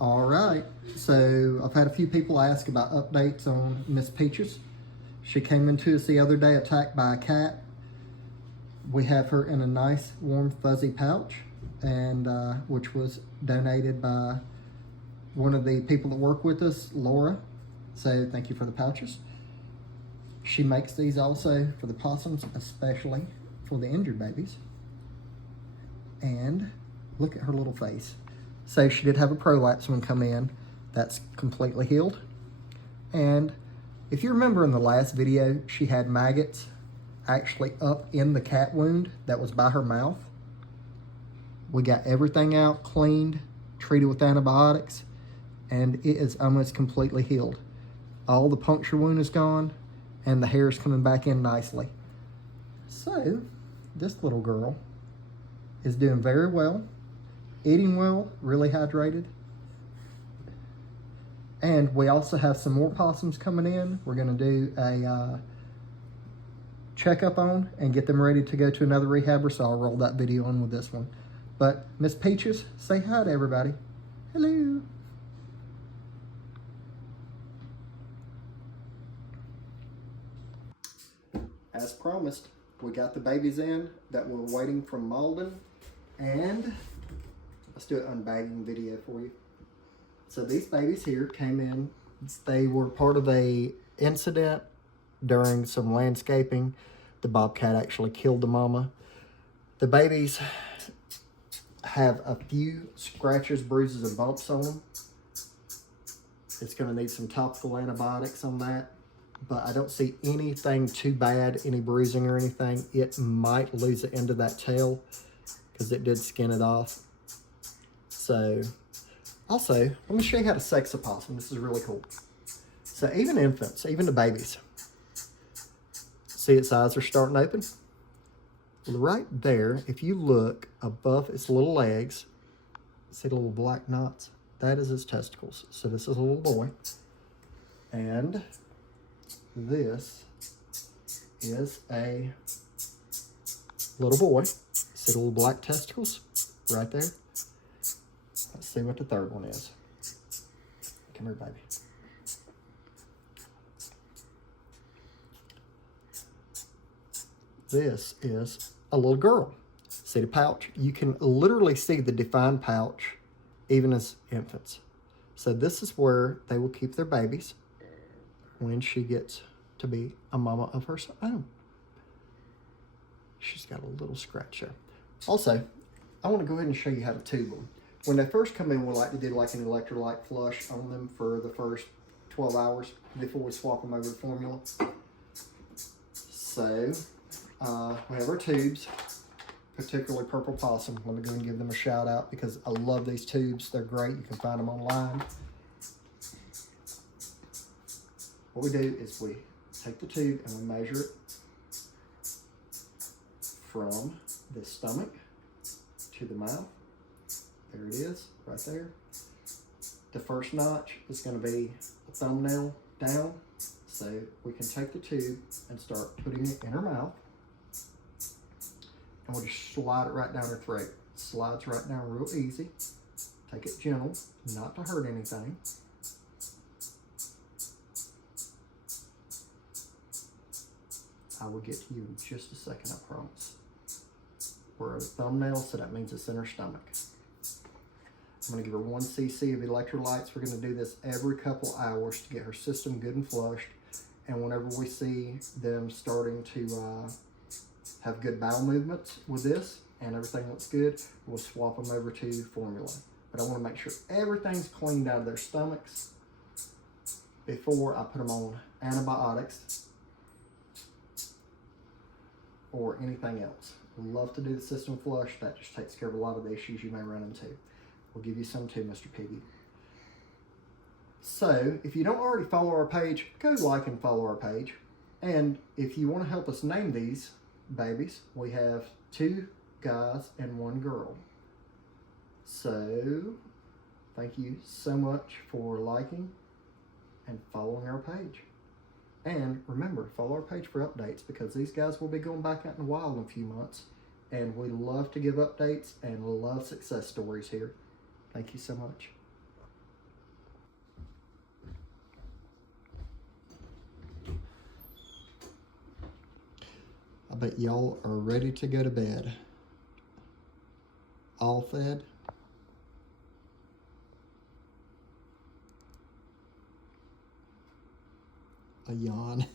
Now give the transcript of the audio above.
All right, so I've had a few people ask about updates on Miss Peaches. She came into us the other day attacked by a cat. We have her in a nice warm fuzzy pouch, and which was donated by one of the people that work with us, Laura. So thank you for the pouches. She makes these also for the possums, especially for the injured babies. And look at her little face. So she did have a prolapse one come in. That's completely healed. And if you remember in the last video, she had maggots actually up in the cat wound that was by her mouth. We got everything out, cleaned, treated with antibiotics, and it is almost completely healed. All the puncture wound is gone, and the hair is coming back in nicely. So this little girl is doing very well. Eating well, really hydrated. And we also have some more possums coming in. We're going to do a checkup on and get them ready to go to another rehabber, so I'll roll that video on with this one. But Miss Peaches, say hi to everybody. Hello. As promised, we got the babies in that we're waiting from Malden, and let's do an unbagging video for you. So these babies here came in. They were part of a incident during some landscaping. The bobcat actually killed the mama. The babies have a few scratches, bruises, and bumps on them. It's going to need some topical antibiotics on that, but I don't see anything too bad, any bruising or anything. It might lose the end of that tail because it did skin it off. So, also, let me show you how to sex a possum. This is really cool. So even infants, even the babies, see its eyes are starting to open? Well, right there, if you look above its little legs, see the little black knots? That is its testicles. So this is a little boy. And this is a little boy. See the little black testicles right there? Let's see what the third one is. Come here, baby. This is a little girl. See the pouch? You can literally see the defined pouch even as infants. So this is where they will keep their babies when she gets to be a mama of her own. She's got a little scratch there. Also, I want to go ahead and show you how to tube them. When they first come in, we like to do like an electrolyte flush on them for the first 12 hours before we swap them over to formula. So, we have our tubes, particularly Purple Possum. Let me go and give them a shout out because I love these tubes. They're great. You can find them online. What we do is we take the tube and we measure it from the stomach to the mouth. There it is, right there. The first notch is going to be a thumbnail down, so we can take the tube and start putting it in her mouth, and we'll just slide it right down her throat. It slides right down real easy. Take it gentle, not to hurt anything. I will get to you in just a second, I promise. We're at a thumbnail, so that means it's in her stomach. I'm going to give her 1 cc of electrolytes. We're going to do this every couple hours to get her system good and flushed. And whenever we see them starting to have good bowel movements with this and everything looks good, we'll swap them over to formula. But I want to make sure everything's cleaned out of their stomachs before I put them on antibiotics or anything else. Love to do the system flush. That just takes care of a lot of the issues you may run into. We'll give you some too, Mr. Piggy. So, if you don't already follow our page, go like and follow our page. And if you want to help us name these babies, we have 2 guys and 1 girl. So, thank you so much for liking and following our page. And remember, follow our page for updates because these guys will be going back out in the wild in a few months. And we love to give updates and love success stories here. Thank you so much. bet y'all are ready to go to bed. All fed. A yawn.